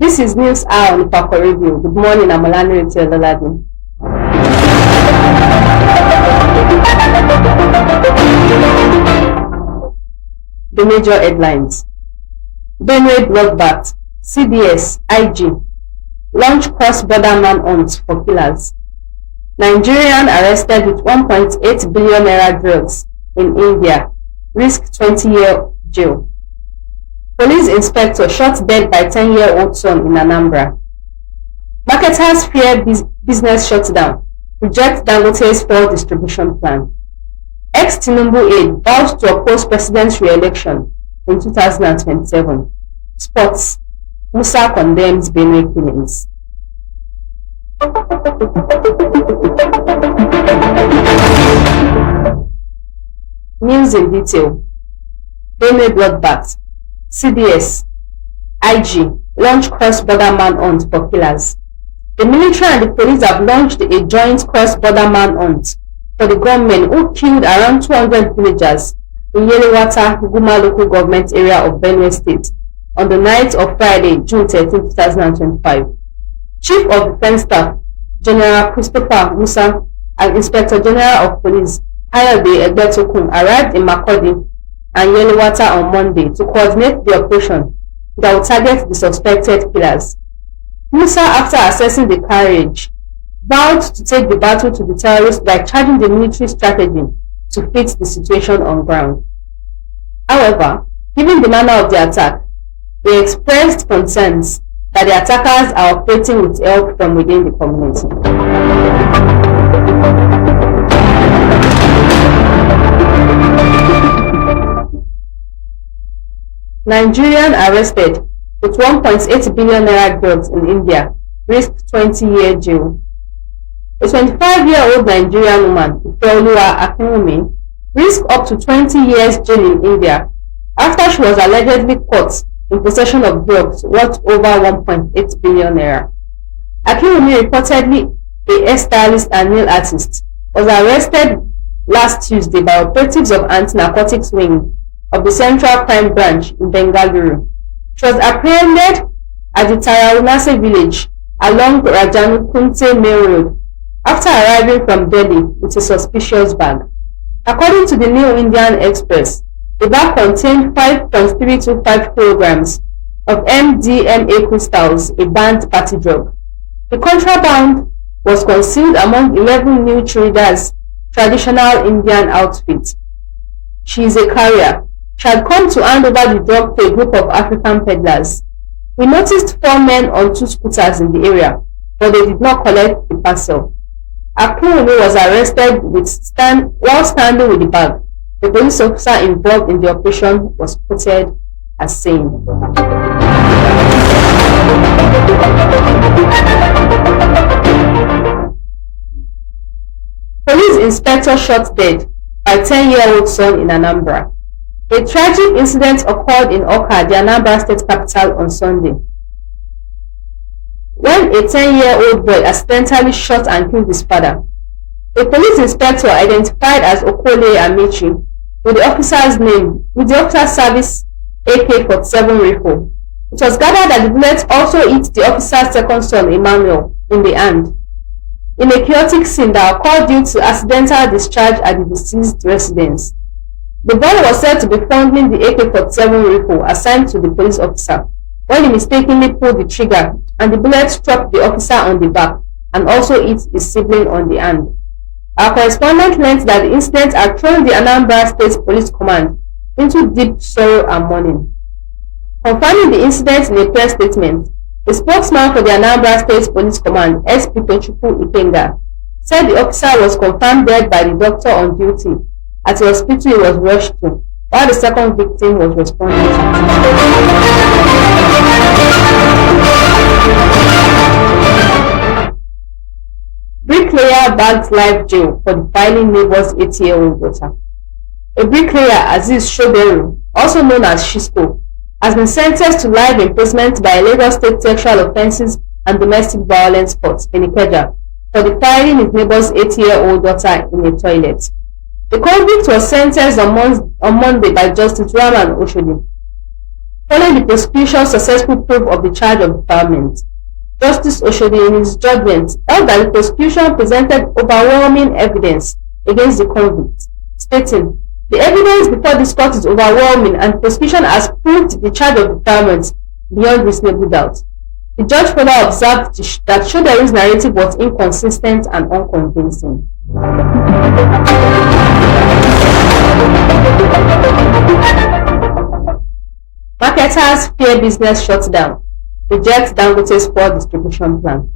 This is News Hour on Ifako Radio. Good morning, I'm Olanireti Ololade. The major headlines. Benue bloodbath, CDS, IG, launch cross-border manhunt for killers. Nigerian arrested with 1.8 billion naira drugs in India, risk 20-year jail. Police inspector shot dead by 10-year-old son in Anambra. Marketers fear business shutdown, reject Dangote's fuel distribution plan. Ex-Tinubu aide vows to oppose president's re-election in 2027. Sports. Musa condemns Benue killings. News in detail. Benue bloodbath, CDS, IG, launch cross-border manhunt for killers. The military and the police have launched a joint cross-border manhunt for the gunmen who killed around 200 villagers in Yelewata, Guma local government area of Benue State on the night of Friday, June 13, 2025. Chief of Defense Staff, General Christopher Musa, and Inspector General of Police, Hayode Egbetokun, arrived in Makurdi and Yelewata on Monday to coordinate the operation that will target the suspected killers. Musa, after assessing the carriage, vowed to take the battle to the terrorists by charging the military strategy to fit the situation on ground. However, given the manner of the attack, they expressed concerns that the attackers are operating with help from within the community. Nigerian arrested with 1.8 billion naira drugs in India, risk 20-year jail. A 25-year-old Nigerian woman, Ifako, risked up to 20 years jail in India after she was allegedly caught in possession of drugs worth over 1.8 billion naira. Akinwumi, reportedly a hairstylist and nail artist, was arrested last Tuesday by operatives of anti-narcotics wing of the Central Crime Branch in Bengaluru. She was apprehended at the Tarawunase village along Rajanukunte Main Road after arriving from Delhi with a suspicious bag. According to the New Indian Express, the bag contained 5.325 kilograms of MDMA crystals, a banned party drug. The contraband was concealed among 11 new traders' traditional Indian outfits. She is a carrier. She had come to hand over the drug to a group of African peddlers. We noticed 4 men on 2 scooters in the area, but they did not collect the parcel. Akinwumi was arrested while standing with the bag. The police officer involved in the operation was quoted as saying, "Police inspector shot dead by 10-year-old son in Anambra." A tragic incident occurred in Awka, the Anambra State capital, on Sunday, when a 10-year-old boy accidentally shot and killed his father. A police inspector identified as Okole Amici with the officer's service AK-47 rifle. It was gathered that the bullet also hit the officer's second son, Emmanuel, in the hand, in a chaotic scene that occurred due to accidental discharge at the deceased residence. The boy was said to be fondling the AK-47 rifle assigned to the police officer when he mistakenly pulled the trigger and the bullet struck the officer on the back and also hit his sibling on the hand. Our correspondent learned that the incident had thrown the Anambra State Police Command into deep sorrow and mourning. Confirming the incident in a press statement, the spokesman for the Anambra State Police Command, SP Tochukwu Ikenga, said the officer was confirmed dead by the doctor on duty at the hospital he was rushed to, while the second victim was responding to. Bricklayer bagged life jail for defiling neighbor's 80-year-old daughter. A bricklayer, Aziz Shoberu, also known as Shisco, has been sentenced to life imprisonment by a Lagos State Sexual Offences and Domestic Violence Court in Ikeja for defiling his neighbor's 80-year-old daughter in a toilet. The convict was sentenced on Monday by Justice Raman Oshodi. following the prosecution's successful proof of the charge of defilement. Justice Oshodi, in his judgment, held that the prosecution presented overwhelming evidence against the convict, stating, "The evidence before this court is overwhelming and the prosecution has proved the charge of defilement beyond reasonable doubt." The judge further observed that Shoderi's narrative was inconsistent and unconvincing. Marketers fear business shutdown, reject Dangote's fuel distribution plan.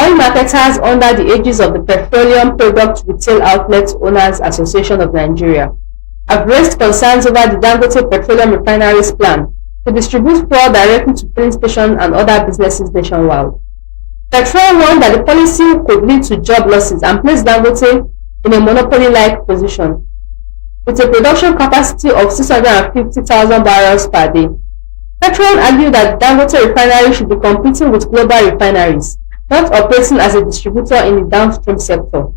Oil marketers under the aegis of the Petroleum Product Retail Outlets Owners Association of Nigeria have raised concerns over the Dangote Petroleum Refinery's plan to distribute fuel directly to filling stations and other businesses nationwide. Petrol warned that the policy could lead to job losses and place Dangote in a monopoly-like position, with a production capacity of 650,000 barrels per day. Petrol argued that the Dangote refinery should be competing with global refineries, not operating as a distributor in the downstream sector.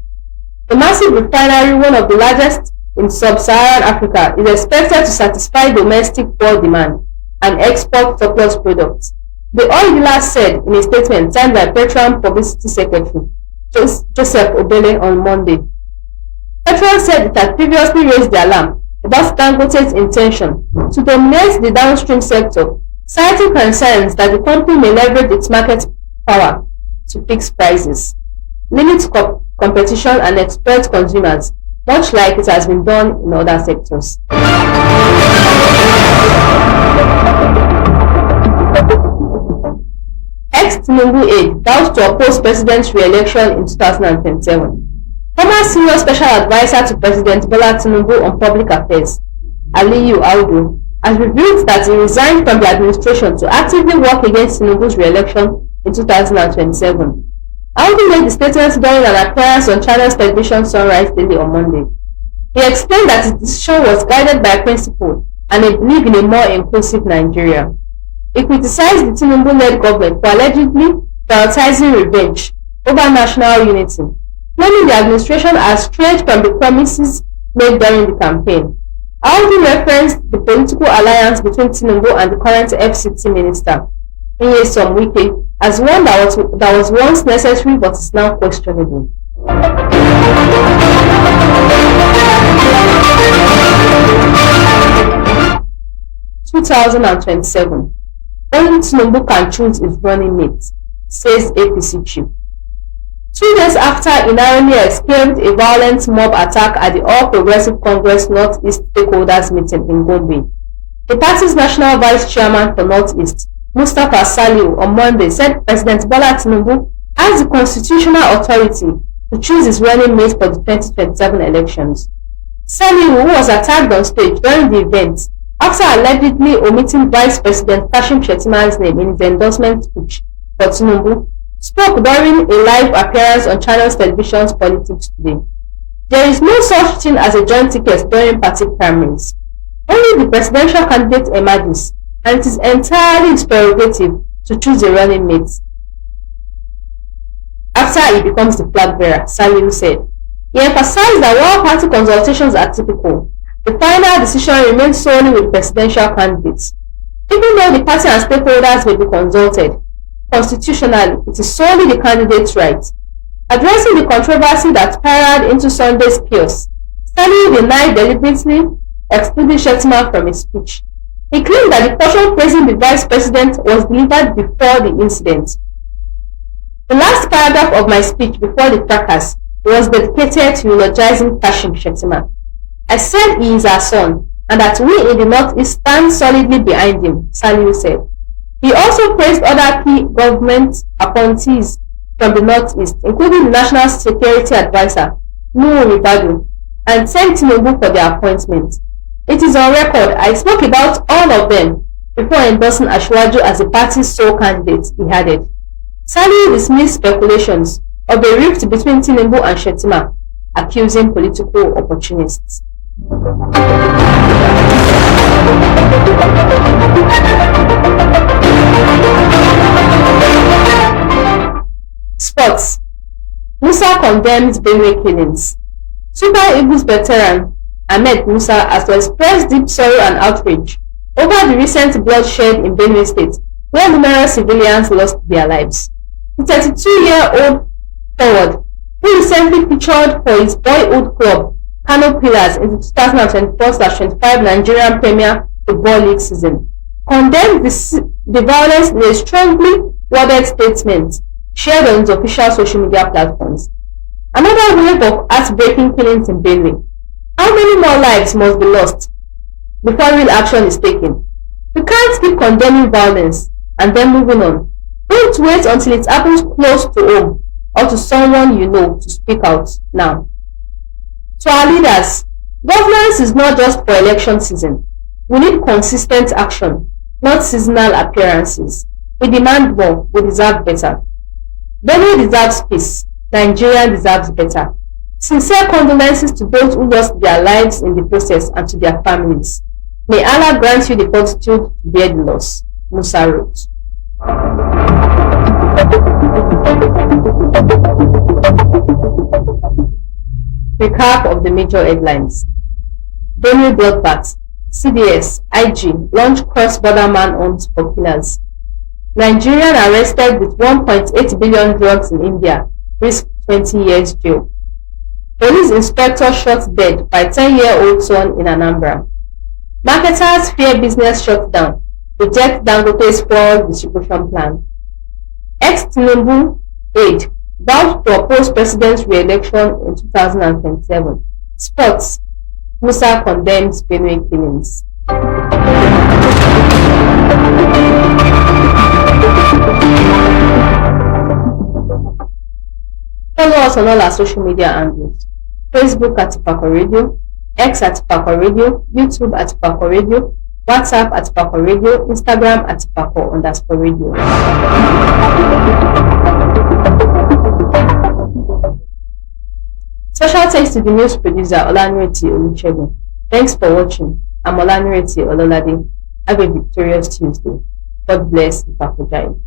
The massive refinery, one of the largest in sub-Saharan Africa, is expected to satisfy domestic fuel demand and export surplus products, the oil dealer said in a statement signed by Petron Publicity Secretary Joseph Obele on Monday. Petron said it had previously raised the alarm about Dangote's intention to dominate the downstream sector, citing concerns that the company may leverage its market power to fix prices, limit competition and exploit consumers, much like it has been done in other sectors. Ex-Tinubu aide vows to oppose president's re-election in 2027. Former senior special advisor to President Bola Tinubu on public affairs, Aliyu Audu, has revealed that he resigned from the administration to actively work against Tinubu's re-election in 2027. Audu made the statement during an appearance on Channels Television Sunrise Daily on Monday. He explained that his decision was guided by principle and a belief in a more inclusive Nigeria. He criticized the Tinubu-led government for allegedly prioritizing revenge over national unity, claiming the administration has strayed from the promises made during the campaign. Audu referenced the political alliance between Tinubu and the current FCT minister, Nyesom Wike, as one that was once necessary but is now questionable. 2027. Only Tinubu can choose his running mate, says APC chief. 2 days after he narrowly escaped a violent mob attack at the All Progressive Congress Northeast Stakeholders Meeting in Gombe, the party's national vice chairman for Northeast, Mustapha Saliu, on Monday said President Bola Tinubu has the constitutional authority to choose his running mate for the 2027 elections. Saliu, who was attacked on stage during the event after allegedly omitting Vice President Kashim Shettima's name in his endorsement speech for Tinubu, spoke during a live appearance on Channels Television's Politics Today. There is no such thing as a joint ticket during party primaries. Only the presidential candidate emerges, and it is entirely his prerogative to choose a running mate after he becomes the flag bearer, Saliu said. He emphasized that while party consultations are typical, the final decision remains solely with presidential candidates. Even though the party and stakeholders may be consulted, constitutionally, it is solely the candidate's right. Addressing the controversy that spiraled into Sunday's chaos, Saliu denied deliberately excluding Shettima from his speech. He claimed that the portion praising the vice president was delivered before the incident. The last paragraph of my speech before the fracas was dedicated to eulogizing Kashim Shettima. I said he is our son, and that we in the Northeast stand solidly behind him, Saliu said. He also praised other key government appointees from the Northeast, including the National Security Advisor, Nuhu Ribadu, and thanked Tinubu for their appointment. It is on record, I spoke about all of them before endorsing Ashwaju as the party's sole candidate, he added. Saliu dismissed speculations of a rift between Tinubu and Shettima, accusing political opportunists. Sports. Musa condemns Benue killings. Super Eagles veteran Ahmed Musa has expressed deep sorrow and outrage over the recent bloodshed in Benue State, where numerous civilians lost their lives. The 32-year-old forward, who recently featured for his boyhood club, Kano Pillars, in the 2024-25 Nigerian Premier Football League season, condemned the violence in a strongly worded statement shared on his official social media platforms. Another wave of heartbreaking killings in Benue. How many more lives must be lost before real action is taken? We can't keep condemning violence and then moving on. Don't wait until it happens close to home or to someone you know to speak out now. To our leaders, governance is not just for election season. We need consistent action, not seasonal appearances. We demand more. We deserve better. Benue deserves peace. Nigeria deserves better. Sincere condolences to those who lost their lives in the process and to their families. May Allah grant you the fortitude to bear the loss. Musa wrote. Recap of the major headlines. Benue bloodbath. CDS, IG, launch cross-border man-hunt for killers. Nigerian arrested with 1.8 billion drugs in India, risk 20 years jail. Police inspector shot dead by 10-year-old son in Anambra. Marketers fear business shutdown, reject Dangote's fuel distribution plan. Ex-Tinubu aide vowed to oppose president's re-election in 2027. Sports. Musa condemns Benue killings. Follow us on all our social media handles. Facebook at Ifako Radio, X at Ifako Radio, YouTube at Ifako Radio, WhatsApp at Ifako Radio, Instagram at Ifako_radio. Special thanks to the news producer Olanireti. Thanks for watching. I'm Olanireti Ololade. Have a victorious Tuesday. God bless Ifako.